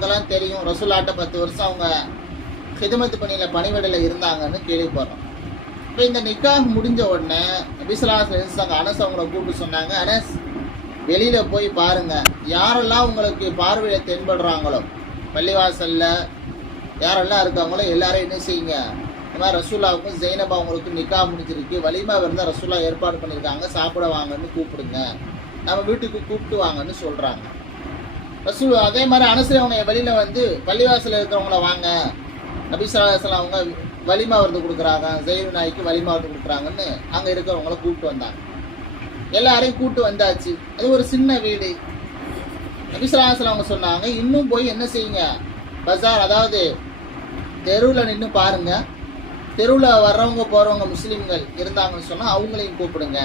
நமக்கெல்லாம் தெரியும், ரசூலாட்ட 10 வருஷம் அவங்க ஹிதமத்து பணியில் பணிவிடையில் இருந்தாங்கன்னு கேள்விப்படுறோம். இப்போ இந்த நிக்காஹ் முடிஞ்ச உடனே நபி ஸல்லல்லாஹு அலைஹி வஸல்லம் அனஸ் அவங்கள கூப்பிட்டு சொன்னாங்க, அனஸ் வெளியில் போய் பாருங்கள், யாரெல்லாம் உங்களுக்கு பார்வையில் தென்படுறாங்களோ பள்ளிவாசலில் யாரெல்லாம் இருக்காங்களோ எல்லாரும் என்ன செய்யுங்க, இந்த மாதிரி ரசூலாவுக்கும் ஜெய்னபா அவங்களுக்கு நிக்கா முடிஞ்சிருக்கு, வலிமா இருந்தால் ரசூலா ஏற்பாடு பண்ணியிருக்காங்க, சாப்பிட வாங்கன்னு கூப்பிடுங்க, நம்ம வீட்டுக்கு கூப்பிட்டு வாங்கன்னு சொல்கிறாங்க. ரசூல் அதே மாதிரி அனசரி அவங்க வெளியில் வந்து பள்ளிவாசலில் இருக்கிறவங்கள வாங்க, நபி ஸல்லல்லாஹு அலைஹி வஸல்லம் அவங்க வலிமா விருந்து கொடுக்குறாங்க, ஜெயினு நாய்க்கு வலிமா விருந்து கொடுக்குறாங்கன்னு அங்கே இருக்கிறவங்கள கூப்பிட்டு வந்தாங்க. எல்லாரையும் கூப்பிட்டு வந்தாச்சு. அது ஒரு சின்ன வீடு. நபி ஸல்லல்லாஹு அலைஹி வஸல்லம் அவங்க சொன்னாங்க, இன்னும் போய் என்ன செய்யுங்க, பஜார் அதாவது தெருவில் நின்று பாருங்க, தெருவில் வர்றவங்க போகிறவங்க முஸ்லீம்கள் இருந்தாங்கன்னு சொன்னால் அவங்களையும் கூப்பிடுங்க,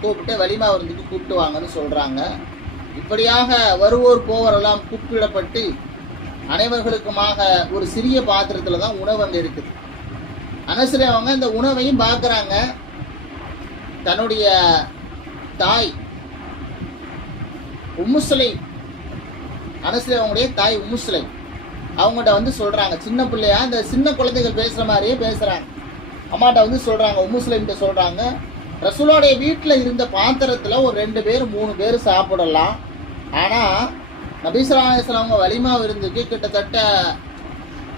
கூப்பிட்டு வலிமா விருந்துக்கு கூப்பிட்டு வாங்கன்னு சொல்கிறாங்க. இப்படியாக வருவோர் போவரெல்லாம் கூப்பிடப்பட்டு அனைவர்களுக்குமாக ஒரு சிறிய பாத்திரத்தில் தான் உணவு அங்கே இருக்குது. அனசரி அவங்க இந்த உணவையும் பார்க்குறாங்க. தன்னுடைய தாய் உம்மு சுலைம், அனசரி அவங்களுடைய தாய் உம்மு சுலைம் அவங்கள்ட்ட வந்து சொல்கிறாங்க, சின்ன பிள்ளையா இந்த சின்ன குழந்தைகள் பேசுகிற மாதிரியே பேசுகிறாங்க. அம்மாட்ட வந்து சொல்கிறாங்க, உம்மு சுலைம்கிட்ட சொல்கிறாங்க, ரசூலோடைய வீட்டில் இருந்த பாத்திரத்தில் ஒரு 2 பேர் 3 பேர் சாப்பிடலாம், ஆனால் நபி ஸல்லல்லாஹு அலைஹி வஸல்லம் அவங்க வலிமா விருந்துக்கு கிட்டத்தட்ட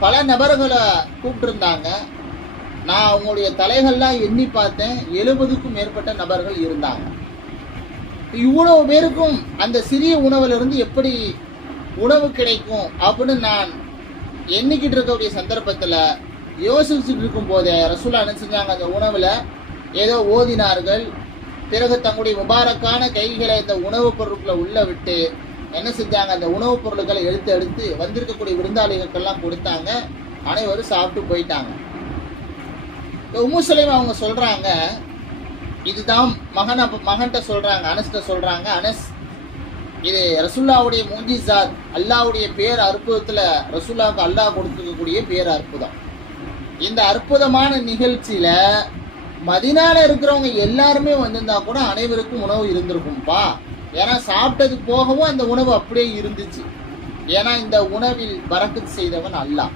பல நபர்களை கூப்பிட்டுருந்தாங்க. நான் அவங்களுடைய தலைகள்லாம் எண்ணி பார்த்தேன், 70க்கும் மேற்பட்ட நபர்கள் இருந்தாங்க. இவ்வளவு பேருக்கும் அந்த சிறிய உணவிலிருந்து எப்படி உணவு கிடைக்கும் அப்படின்னு நான் எண்ணிக்கிட்டு இருக்கக்கூடிய சந்தர்ப்பத்தில் யோசிச்சுட்டு இருக்கும் போதே ரசூலா என்ன செஞ்சாங்க, அந்த உணவில் ஏதோ ஓதினார்கள். பிறகு தங்களுடைய முபாரக்கான கைகளை இந்த உணவுப் பொருட்களை உள்ள விட்டு என்ன செஞ்சாங்க, அந்த உணவுப் பொருட்களை எடுத்து வந்திருக்கக்கூடிய விருந்தாளிகளுக்கெல்லாம் கொடுத்தாங்க. அனைவரும் சாப்பிட்டு போயிட்டாங்க. உம்மு சுலைம் அவங்க சொல்கிறாங்க, இதுதான் மகன்கிட்ட சொல்கிறாங்க, அனஸ்கிட்ட சொல்கிறாங்க, அனஸ் இது ரசூல்லாவுடைய முஜிசாத், அல்லாவுடைய பேர் அற்புதத்தில் ரசூல்லாவுக்கு அல்லாஹ் கொடுத்துருக்கக்கூடிய பேர் அற்புதம். இந்த அற்புதமான நிகழ்ச்சியில் மதீனால இருக்கிறவங்க எல்லாருமே வந்திருந்தா கூட அனைவருக்கும் உணவு இருந்திருக்கும்பா. ஏன்னா சாப்பிட்டது போகவும் அந்த உணவு அப்படியே இருந்துச்சு. ஏன்னா இந்த உணவில் பரக்கத் செய்தவன் அல்லாஹ்.